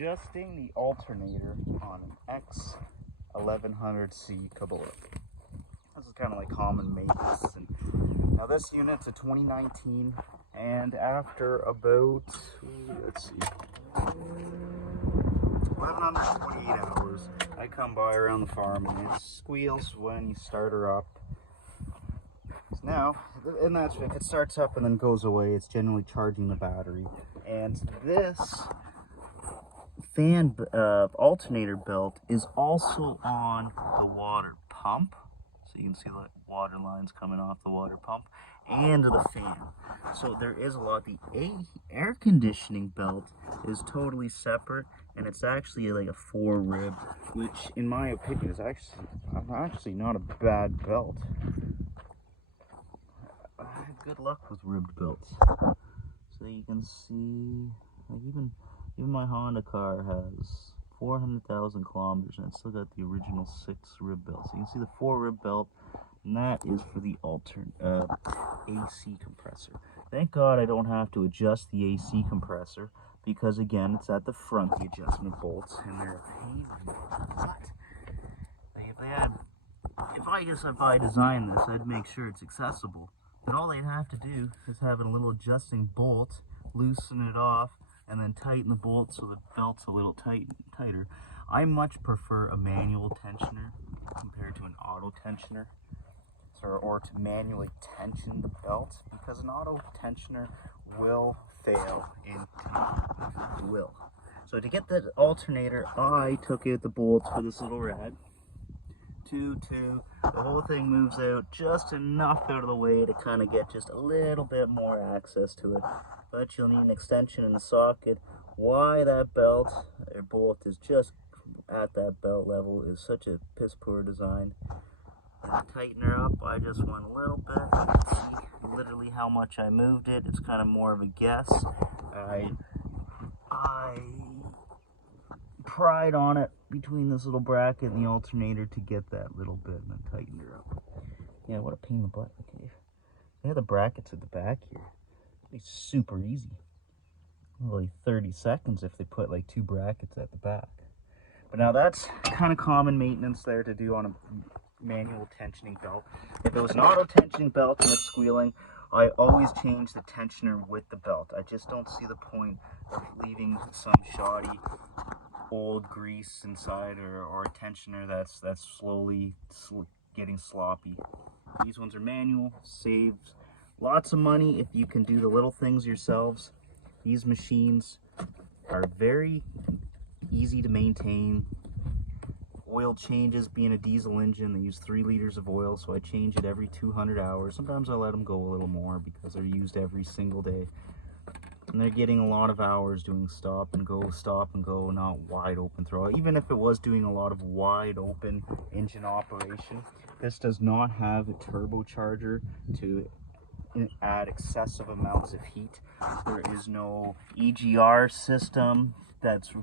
adjusting the alternator on an X1100c Kabota. This is kind of like common maintenance. And now this unit's a 2019, and after about, let's see, 1128 hours, I come by around the farm and it squeals when you start her up. So now, and that's if it starts up and then goes away, it's generally charging the battery. And this fan alternator belt is also on the water pump, so you can see the water lines coming off the water pump and the fan. So there is a lot. The air conditioning belt is totally separate, and it's actually like a 4-rib, which in my opinion is actually not a bad belt. I had good luck with ribbed belts. So you can see, like even my Honda car has 400,000 kilometers and it's still got the original 6-rib belt. So you can see the 4-rib belt, and that is for the AC compressor. Thank God I don't have to adjust the AC compressor, because again, it's at the front, the adjustment bolts, and they're a pain. But if I designed this, I'd make sure it's accessible. But all they'd have to do is have a little adjusting bolt, loosen it off, and then tighten the bolt so the belt's a little tighter. I much prefer a manual tensioner compared to an auto tensioner, or to manually tension the belt, because an auto tensioner will fail will. So to get the alternator, I took out the bolts for this little rad. The whole thing moves out just enough out of the way to kind of get just a little bit more access to it. But you'll need an extension in the socket. Why that belt or bolt is just at that belt level is such a piss poor design. And to tighten her up, I just went a little bit. You can see literally how much I moved it. It's kind of more of a guess. I pried on it between this little bracket and the alternator to get that little bit, and then tightened her up. Yeah, what a pain in the butt. Okay, they have the brackets at the back here. It's super easy. Only 30 seconds if they put like 2 brackets at the back. But now that's kind of common maintenance there to do on a manual tensioning belt. If it was an auto tensioning belt and it's squealing, I always change the tensioner with the belt. I just don't see the point of leaving some shoddy old grease inside, or a tensioner that's slowly getting sloppy. These ones are manual, saves lots of money if you can do the little things yourselves. These machines are very easy to maintain. Oil changes, being a diesel engine, they use 3 liters of oil, so I change it every 200 hours. Sometimes I let them go a little more because they're used every single day. And they're getting a lot of hours doing stop and go, not wide open throw. Even if it was doing a lot of wide open engine operation, this does not have a turbocharger to add excessive amounts of heat. There is no EGR system that's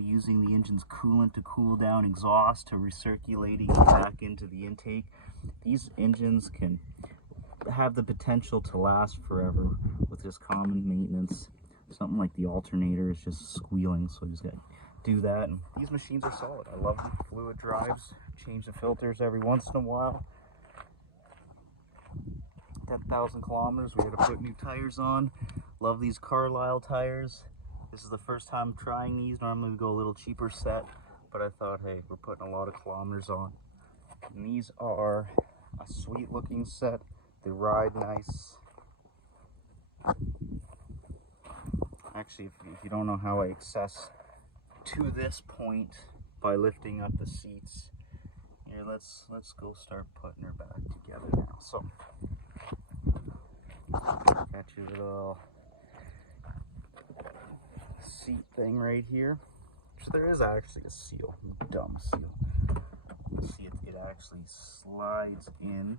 using the engine's coolant to cool down exhaust to recirculating back into the intake. These engines can have the potential to last forever with just common maintenance. Something like the alternator is just squealing, so you just gotta do that. And these machines are solid. I love them. Fluid drives, change the filters every once in a while. 10,000 kilometers, we had to put new tires on. Love these Carlisle tires. This is the first time trying these. Normally we go a little cheaper set, but I thought, hey, we're putting a lot of kilometers on. And these are a sweet looking set. They ride nice. Actually, if you don't know how I access to this point by lifting up the seats, here, let's go start putting her back together now. So, got your little seat thing right here. So there is actually a seal, dumb seal. You can see it actually slides in.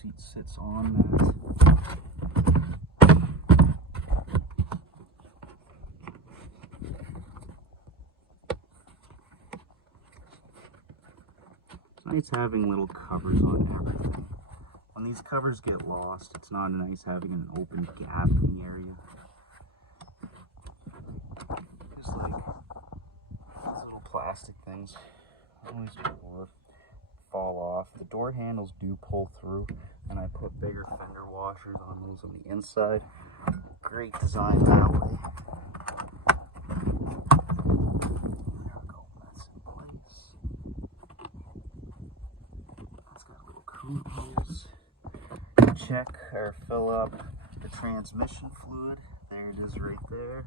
Seat sits on that. It's nice having little covers on everything. When these covers get lost, it's not nice having an open gap in the area. Just like these little plastic things always fall off. The door handles do pull through, and I put bigger fender washers on those on the inside. Great design that way. There we go, that's in place. It's got little coolant holes. Check or fill up the transmission fluid. There it is right there.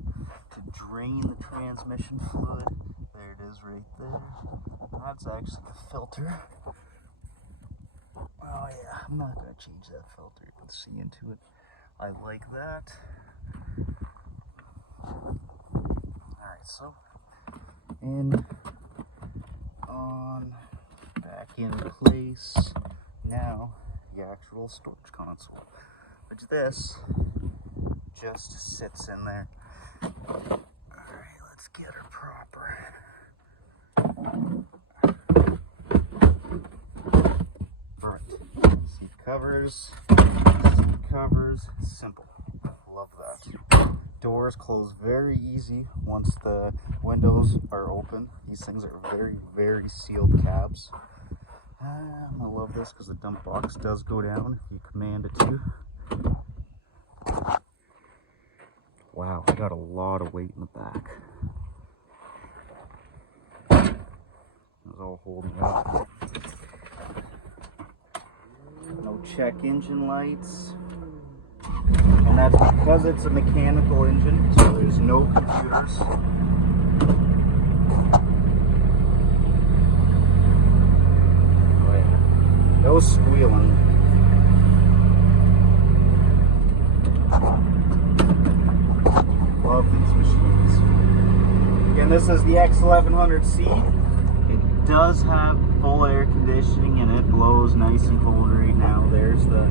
To drain the transmission fluid, there it is right there. That's actually the filter. Oh yeah, I'm not going to change that filter. You can see into it. I like that. Alright, so on, back in place. Now, the actual storage console, which this just sits in there. Alright, let's get her proper. Perfect. Seat covers, simple. Love that. Doors close very easy once the windows are open. These things are very, very sealed cabs. I love this because the dump box does go down if you command it to. Wow, I got a lot of weight in the back. It's all holding up. No check engine lights. And that's because it's a mechanical engine, so there's no computers. Oh yeah. No squealing. Love these machines. Again, this is the X1100c. It does have full air conditioning and it blows nice and cold right now. There's the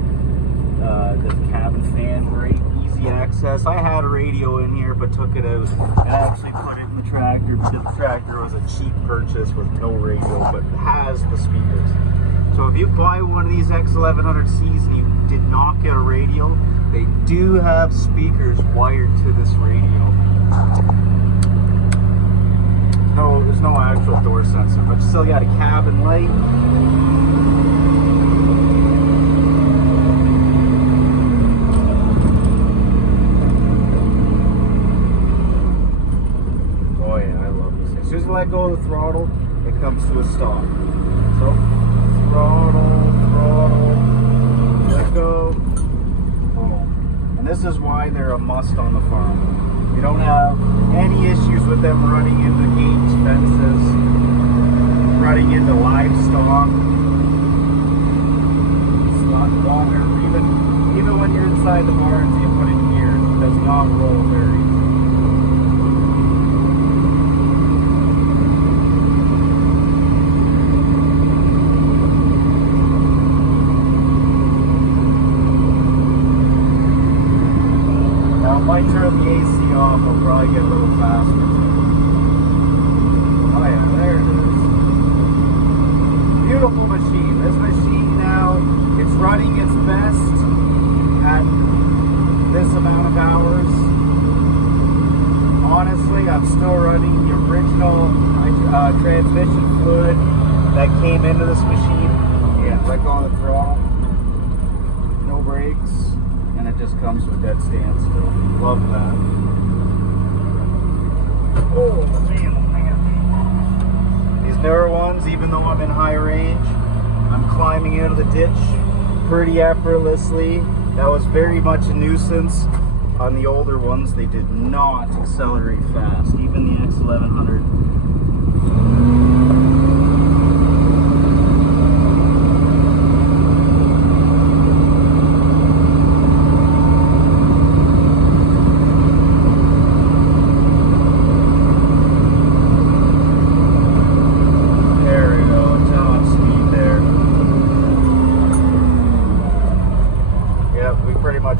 cabin fan, great easy access. I had a radio in here but took it out and actually put it in the tractor because the tractor was a cheap purchase with no radio but has the speakers. So if you buy one of these X1100Cs and you did not get a radio, they do have speakers wired to this radio. No, there's no actual door sensor, but you still got a cabin light. Oh yeah, I love this thing. As soon as you let go of the throttle, it comes to a stop. So, throttle, let go. And this is why they're a must on the farm. You don't have any issues with them running into gates, fences, running into livestock. It's not water. Even when you're inside the barns, you put it here. It does not roll very easy. If I turn the AC off, I'll probably get a little faster too. Oh yeah, there it is. Beautiful machine. This machine now, it's running its best at this amount of hours. Honestly, I'm still running the original transmission fluid that came into this machine. Yeah, let go on the throttle. No brakes. And it just comes to a dead standstill. Love that. Oh man. These newer ones, even though I'm in high range, I'm climbing out of the ditch pretty effortlessly. That was very much a nuisance. On the older ones, they did not accelerate fast. Even the X1100.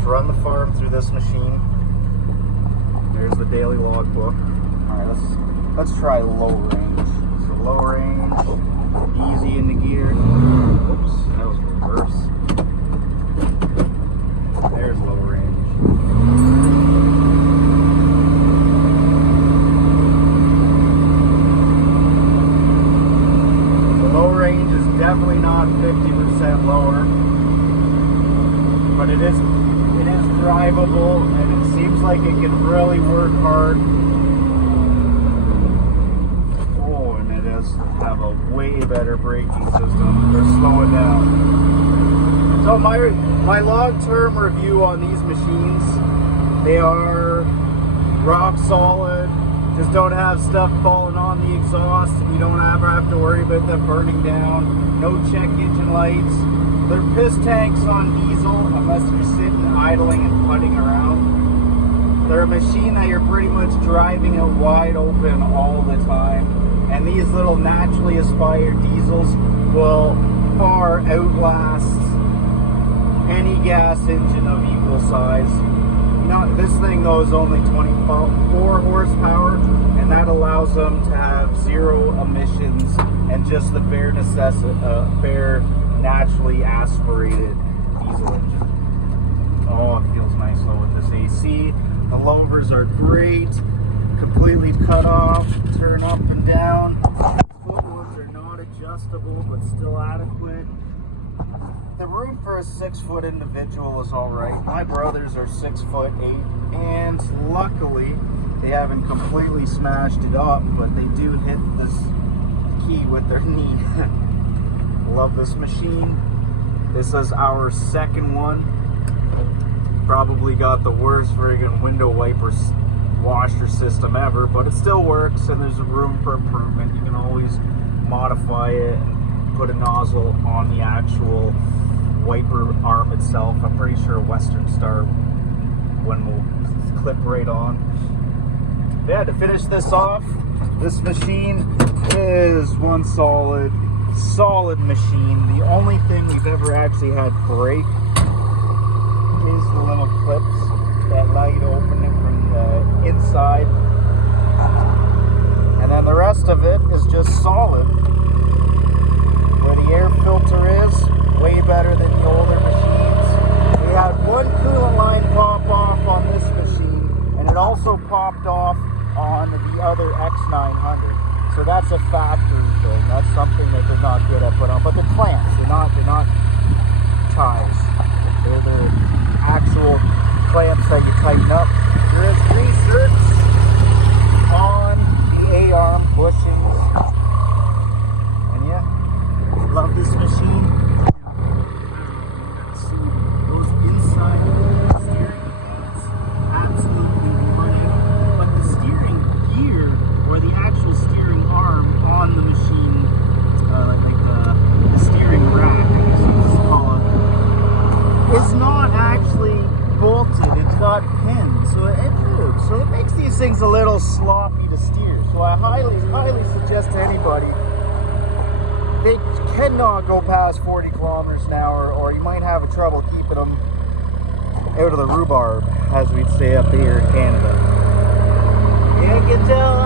Run the farm through this machine. There's the daily logbook. All right, let's try low range. So low range. Easy into gear. Oops, that was reverse. There's low range. The low range is definitely not 50% lower, but it is drivable, and it seems like it can really work hard. Oh, and it does have a way better braking system. They're slowing down. So my long-term review on these machines, they are rock solid. Just don't have stuff falling on the exhaust. You don't ever have to worry about them burning down. No check engine lights. They're piss tanks on diesel unless you're sitting idling and putting around. They're a machine that you're pretty much driving it wide open all the time. And these little naturally aspired diesels will far outlast any gas engine of equal size. This thing though is only 24 horsepower, and that allows them to have zero emissions and just the bare naturally aspirated diesel engine. Oh, it feels nice though with this AC. The louvers are great, completely cut off, turn up and down. Footwoods are not adjustable, but still adequate. The room for a 6-foot individual is all right. My brothers are 6'8", and luckily they haven't completely smashed it up, but they do hit this key with their knee. Love this machine. This is our second one. Probably got the worst friggin' window wiper washer system ever, but it still works, and there's room for improvement. You can always modify it and put a nozzle on the actual wiper arm itself. I'm pretty sure Western Star one will clip right on. Yeah, to finish this off, this machine is one solid machine. The only thing we've ever actually had break is the little clips that allow you to open it from the inside, and then the rest of it is just solid. Where the air filter is, way better than the older machines. We had one coolant line pop off on this machine, and it also popped off on the other X900. So that's a factory thing. That's something that they're not good at putting on. But they're clamps. They're not ties. They're actual clamps that you tighten up. There is 3 certs on the A-arm bushings. And yeah, love this machine. See those inside steering things, absolutely running. But the steering gear, or the actual steering arm on the machine, like the steering rack, I guess you could call it, is not actually bolted. It's got pins, so it moves. So it makes these things a little sloppy to steer. So I highly suggest to anybody, they cannot go past 40 kilometers an hour, or you might have trouble keeping them out of the rhubarb, as we'd say up here in Canada. You can tell